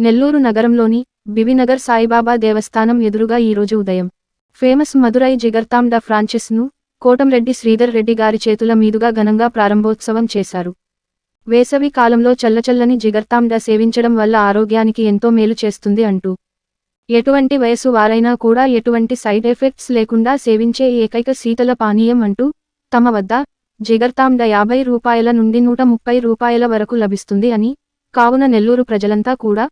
నెల్లూరు నగరంలోని బివినగర్ సాయిబాబా దేవస్థానం ఎదురుగా ఈరోజు ఉదయం ఫేమస్ మదురై జిగర్తాండ ఫ్రాంచెస్ను కోటంరెడ్డి శ్రీధర్ రెడ్డి గారి చేతుల మీదుగా ఘనంగా ప్రారంభోత్సవం చేశారు. వేసవి కాలంలో చల్లచల్లని జిగర్తాండ సేవించడం వల్ల ఆరోగ్యానికి ఎంతో మేలు చేస్తుంది అంటూ ఎటువంటి వయసు వారైనా కూడా ఎటువంటి సైడ్ ఎఫెక్ట్స్ లేకుండా సేవించే ఏకైక శీతల పానీయం అంటూ తమ వద్ద జిగర్తాండ యాభై రూపాయల నుండి నూట ముప్పై రూపాయల వరకు లభిస్తుంది అని కావున నెల్లూరు ప్రజలంతా కూడా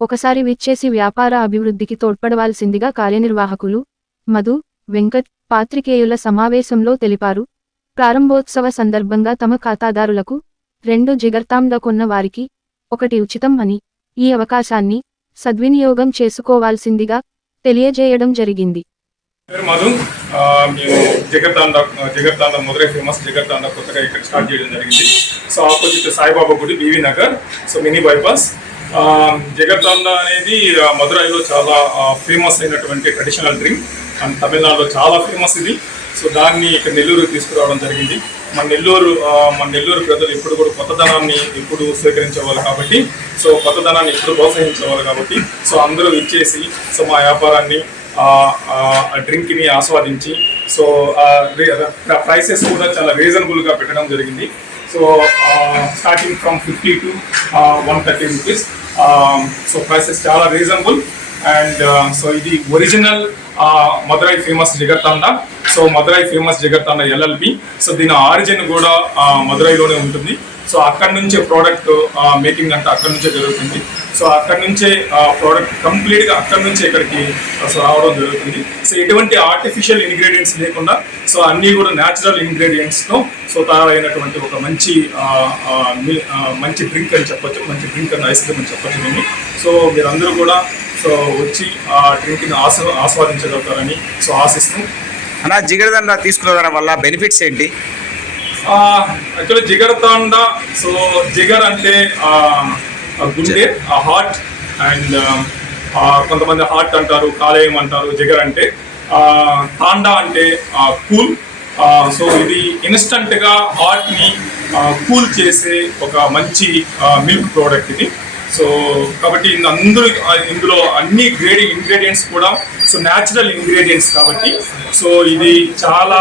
ఒకసారి విచ్చేసి వ్యాపార అభివృద్ధికి తోడ్పడవలసిందిగా కార్యనిర్వాహకులు మధు వెంకట్ పాత్రికేయుల సమావేశంలో తెలిపారు. ప్రారంభోత్సవ సందర్భంగా తమ ఖాతాదారులకు రెండు జిగర్తాండ కొన్న వారికి ఒకటి ఉచితం అని ఈ అవకాశాన్ని సద్వినియోగం చేసుకోవాల్సిందిగా తెలియజేయడం జరిగింది. మధు. మేము జగత్తాండ జగత్తాండ మొదలై ఫేమస్ జగత్తాండ కొత్తగా ఇక్కడ స్టార్ట్ చేయడం జరిగింది. సో ఆపోజిట్ సాయిబాబా గుడి BV Nagar. So mini bypass. Jigarthanda అనేది మధురైలో మదురైలో చాలా ఫేమస్ అయినటువంటి ట్రెడిషనల్ డ్రింక్ అండ్ తమిళనాడులో చాలా ఫేమస్ ఇది. సో దాన్ని ఇక్కడ నెల్లూరు తీసుకురావడం జరిగింది. మన నెల్లూరు మన నెల్లూరు ప్రజలు ఇప్పుడు కూడా కొత్తదనాన్ని ఇప్పుడు స్వీకరించేవాళ్ళు కాబట్టి సో కొత్తదనాన్ని ఇప్పుడు ప్రోత్సహించేవాళ్ళు కాబట్టి సో అందరూ ఇచ్చేసి సో మా వ్యాపారాన్ని ఆ డ్రింక్ని ఆస్వాదించి సో ప్రైసెస్ కూడా చాలా రీజనబుల్గా పెట్టడం జరిగింది. So starting from fifty to one thirty rupees so prices చాలా రీజనబుల్ అండ్ సో ఇది original Madurai famous jigarthanda so Madurai famous jigarthanda LLP so దీని ఆరిజిన్ కూడా మధురైలోనే ఉంటుంది. సో అక్కడి నుంచే ప్రోడక్ట్ మేకింగ్ అంతా అక్కడి నుంచే జరుగుతుంది. సో అక్కడి నుంచే ప్రోడక్ట్ కంప్లీట్గా అక్కడి నుంచే ఇక్కడికి సో రావడం జరుగుతుంది. సో ఎటువంటి ఆర్టిఫిషియల్ ఇంగ్రీడియంట్స్ లేకుండా సో అన్నీ కూడా న్యాచురల్ ఇంగ్రీడియంట్స్తో సో తయారైనటువంటి ఒక మంచి మంచి డ్రింక్ అని చెప్పొచ్చు మంచి డ్రింక్ అని ఐస్ క్రీమ్ అని చెప్పొచ్చు దీన్ని. సో మీరందరూ కూడా సో వచ్చి ఆ డ్రింక్ని ఆస్వా ఆస్వాదించగలుగుతారని సో ఆశిస్తూ. అలా జిగరదండ తీసుకున్న వల్ల బెనిఫిట్స్ ఏంటి? Actually jigarthanda so Jigar అంటే గుండె ఆ హార్ట్ అండ్ కొంతమంది హార్ట్ అంటారు కాలేయం అంటారు జిగర్ అంటే. తాండా అంటే కూల్. సో ఇది ఇన్స్టంట్గా హార్ట్ని కూల్ చేసే ఒక మంచి మిల్క్ ప్రోడక్ట్ ఇది. సో కాబట్టి అందరూ ఇందులో అన్ని గ్రేడింగ్ ఇంగ్రీడియంట్స్ కూడా సో న్యాచురల్ ఇంగ్రీడియంట్స్ కాబట్టి సో ఇది చాలా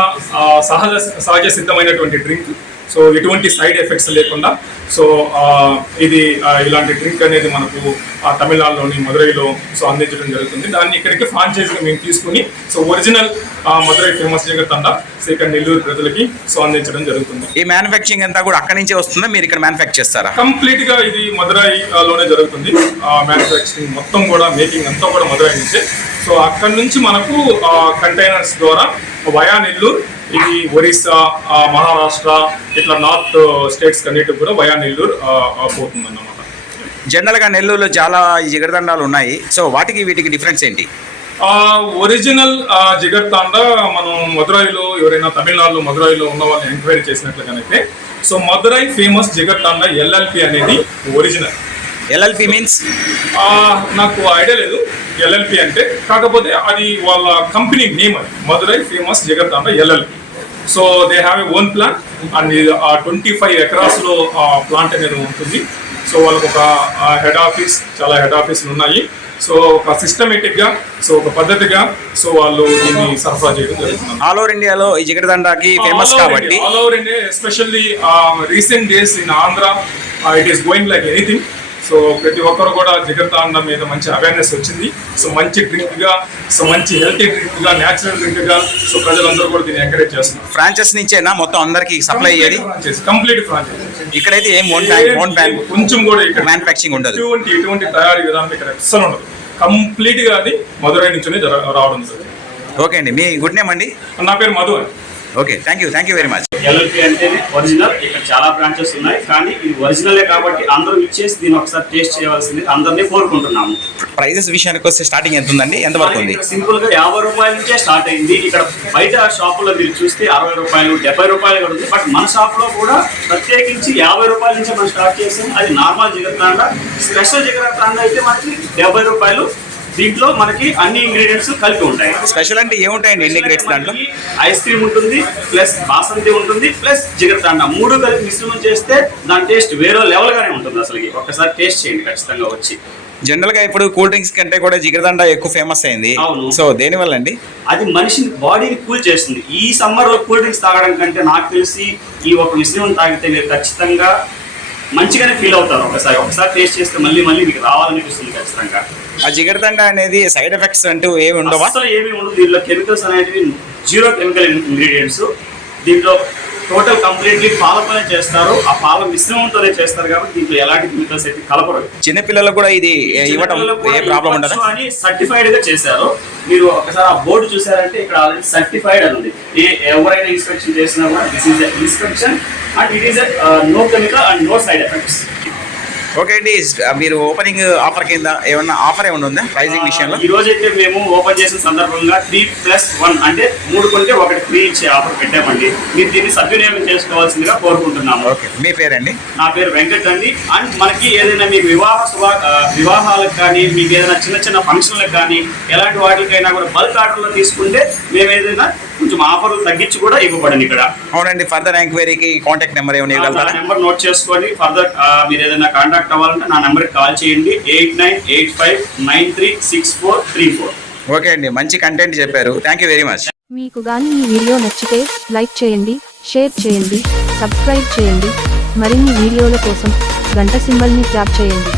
సహజ సహజ సిద్ధమైనటువంటి డ్రింక్. సో ఎటువంటి సైడ్ ఎఫెక్ట్స్ లేకుండా సో ఇది ఇలాంటి డ్రింక్ అనేది మనకు తమిళనాడులోని మదురైలో సో అందించడం జరుగుతుంది. దాన్ని ఇక్కడికి ఫ్రాంచైజీగా మేము తీసుకుని so original Madurai famous jigarthanda so ఇక్కడ నెల్లూరు ప్రజలకి సో అందించడం జరుగుతుంది. ఈ మ్యానుఫ్యాక్చరింగ్ అంతా కూడా అక్కడి నుంచే వస్తుందా? మీరు ఇక్కడ మ్యానుఫ్యాక్చర్ చేస్తారా? కంప్లీట్గా ఇది మదురై ఆ, లోనే జరుగుతుంది మ్యానుఫ్యాక్చరింగ్ మొత్తం కూడా మేకింగ్ అంతా కూడా మదురై నుంచే. సో అక్కడ నుంచి మనకు కంటైనర్స్ ద్వారా వయా నెల్లూరు ఇది ఒరిస్సా మహారాష్ట్ర ఇట్లా నార్త్ స్టేట్స్ కన్నిటికి కూడా వయా నెల్లూరు పోతుంది అన్నమాట జనరల్గా నెల్లూరులో చాలా జిగరదండాలు ఉన్నాయి. సో వాటికి వీటికి డిఫరెన్స్ ఏంటి? ఒరిజినల్ జిగర్ తాండా మనం మదురైలో ఎవరైనా తమిళనాడులో మదురైలో ఉన్న వాళ్ళని enquiry చేసినట్లుగానైతే so Madurai famous jigarthanda LLP అనేది ఒరిజినల్. LLP means? నాకు ఐడియా లేదు ఎల్ఎల్పి అంటే కాకపోతే అది వాళ్ళ కంపెనీ నేమ్ అది. Madurai famous jigarthanda LLP. So they have a own plant and uh twenty five ఎకరాస్లో plant అనేది ఉంటుంది. సో వాళ్ళకు ఒక హెడ్ ఆఫీస్ చాలా హెడ్ ఆఫీసులు ఉన్నాయి. సో ఒక సిస్టమేటిక్గా సో ఒక పద్ధతిగా సో వాళ్ళు దీన్ని సరఫరా చేయడం జరుగుతుంది. ఆల్ ఓవర్ ఇండియాలో ఈ జిగరదండాకి ఫేమస్ కాబట్టి. All over India especially recent days in Andhra it is going like anything so ప్రతి ఒక్కరు కూడా జిగర్తాండ మీద మంచి అవేర్నెస్ వచ్చింది. సో మంచి డ్రింక్గా సో మంచి హెల్తీ డ్రింక్గా న్యాచురల్ డ్రింక్గా సో ప్రజలందరూ కూడా దీన్ని ఎంకరేజ్ చేస్తున్నారు. ఫ్రాంచైస్ నుంచేనా? మొత్తం అందరికి సప్లై అయ్యేది కంప్లీట్ ఫ్రాంచైజ్ ఇక్కడైతే ఏం ఓన్ ఓన్ ప్యాన్ కొంచెం కూడా ఇక్కడ మ్యానుఫ్యాక్చరింగ్ ఉండదు. ఎటువంటి ఎటువంటి తయారీ విధానం ఇక్కడ అస్సలు ఉండదు. కంప్లీట్గా అది మధురై నుంచే రావడం జరుగుతుంది. ఓకే అండి. మీ గుడ్ నేమ్ అండి? నా పేరు మధు అని okay thank you thank you very much LLP అంటేనే ఒరిజినల్ ఇక్కడ చాలా బ్రాంచెస్ ఉన్నాయి. కానీ ఇది ఒరిజినలే కాబట్టి అందరూ ఇచ్చేసి దీన్ని ఒకసారి టేస్ట్ చేయవలసింది అందరినీ కోరుకుంటున్నాము. ప్రైజెస్ విషయానికి వస్తే స్టార్టింగ్ ఎంత ఉందండి? ఎంత వరకు ఉంది? సింపుల్గా యాభై రూపాయల నుంచే స్టార్ట్ అయింది. ఇక్కడ బయట షాపులో మీరు చూస్తే అరవై రూపాయలు డెబ్బై రూపాయలు కూడా ఉంది. బట్ మన షాప్లో కూడా ప్రత్యేకించి యాభై రూపాయల నుంచి మనం స్టార్ట్ చేసాం అది నార్మల్ జిగరతాండ స్పెషల్ జిగరతాండ అయితే మనకి డెబ్బై రూపాయలు దీంట్లో మనకి అన్ని ఇంగ్రీడియంట్స్ కలిపి ఉంటాయి. స్పెషల్ అంటే ఏముంటాయండి ఎన్ని దాంట్లో? ఐస్ క్రీమ్ ఉంటుంది ప్లస్ బాసంతి ఉంటుంది ప్లస్ జిగర్తాండ మూడు కలిపి మిశ్రమం చేస్తే దాని టేస్ట్ వేరే లెవెల్ గానే ఉంటుంది అసలు ఒక్కసారి టేస్ట్ చేయండి ఖచ్చితంగా వచ్చి. జనరల్గా ఇప్పుడు కూల్ డ్రింక్స్ కంటే కూడా జిగరదండ ఎక్కువ ఫేమస్ అయింది. అవును. సో దేని వల్ల అండి? అది మనిషిని బాడీని కూల్ చేస్తుంది. ఈ సమ్మర్లో కూల్ డ్రింక్స్ తాగడం కంటే నాకు తెలిసి ఈ ఒక మిశ్రమం తాగితే మీరు ఖచ్చితంగా మంచిగానే ఫీల్ అవుతారు ఒకసారి. ఒకసారి టేస్ట్ చేస్తే మళ్ళీ మళ్ళీ మీకు రావాలనిపిస్తుంది ఖచ్చితంగా. ఆ జిగరదండ అనేది సైడ్ ఎఫెక్ట్స్ అంటూ ఏమి ఉండవా? అసలు ఏమీ ఉండదు. దీంట్లో కెమికల్స్ అనేటివి జీరో కెమికల్ ఇంగ్రీడియంట్స్ దీంట్లో టోటల్ కంప్లీట్లీ పాలతోనే చేస్తారు. ఆ పాల మిశ్రమంతోనే చేస్తారు కాబట్టి దీంట్లో ఎలాంటి కెమికల్స్ అయితే కలపరు. చిన్నపిల్లలకు కూడా ఇది చిన్నపిల్లలకు ఏ ప్రాబ్లం ఉండదా? అని సర్టిఫైడ్గా చేశారు. మీరు ఒకసారి ఆ బోర్డు చూసారంటే ఇక్కడ ఆల్రెడీ సర్టిఫైడ్ అని ఉంది. ఏ ఎవరైనా ఇన్స్పెక్షన్ చేసినా కూడా this is inspection and it is a uh, no chemical and no side effects. Okay అండి మీరు ఓపెనింగ్ ఆఫర్ కింద ఏమన్నా ఆఫర్ ఏమన్నా ఉందా ప్రైజింగ్ విషయంలో ఈ రోజు అయితే మేము ఓపెన్ చేసిన సందర్భంగా త్రీ ప్లస్ వన్ అంటే మూడు కొంటే ఒకటి ఫ్రీ ఇచ్చే ఆఫర్ పెట్టామండి మీరు దీన్ని సద్వినియోగం చేసుకోవాల్సిందిగా కోరుకుంటున్నాము ఓకే మీ పేరండి నా పేరు వెంకట్ అండి అండ్ మనకి ఏదైనా మీకు వివాహ శుభ వివాహాలకు కానీ మీకు ఏదైనా చిన్న చిన్న ఫంక్షన్లకు కానీ ఎలాంటి వాటికైనా కూడా బల్క్ ఆర్డర్లో తీసుకుంటే మేము ఏదైనా కొంచెం ఆఫర్లు తగ్గించి కూడా ఇవ్వబడింది ఇక్కడ అవునండి ఫర్దర్ ఎంక్వైరీకి కాంటాక్ట్ నెంబర్ ఏమైనా నెంబర్ నోట్ చేసుకోండి ఫర్దర్ మీరు ఏదైనా కాంటాక్ట్ అవ్వాలంటే నా నెంబర్కి కాల్ చేయండి. Eight nine eight five nine three six four three four. Okay అండి మంచి కంటెంట్ చెప్పారు. థ్యాంక్ యూ వెరీ మచ్ మీకు గాని ఈ వీడియో నచ్చితే లైక్ చేయండి షేర్ చేయండి సబ్స్క్రైబ్ చేయండి. మరిన్ని వీడియోల కోసం గంట సింబల్ని ట్యాప్ చేయండి.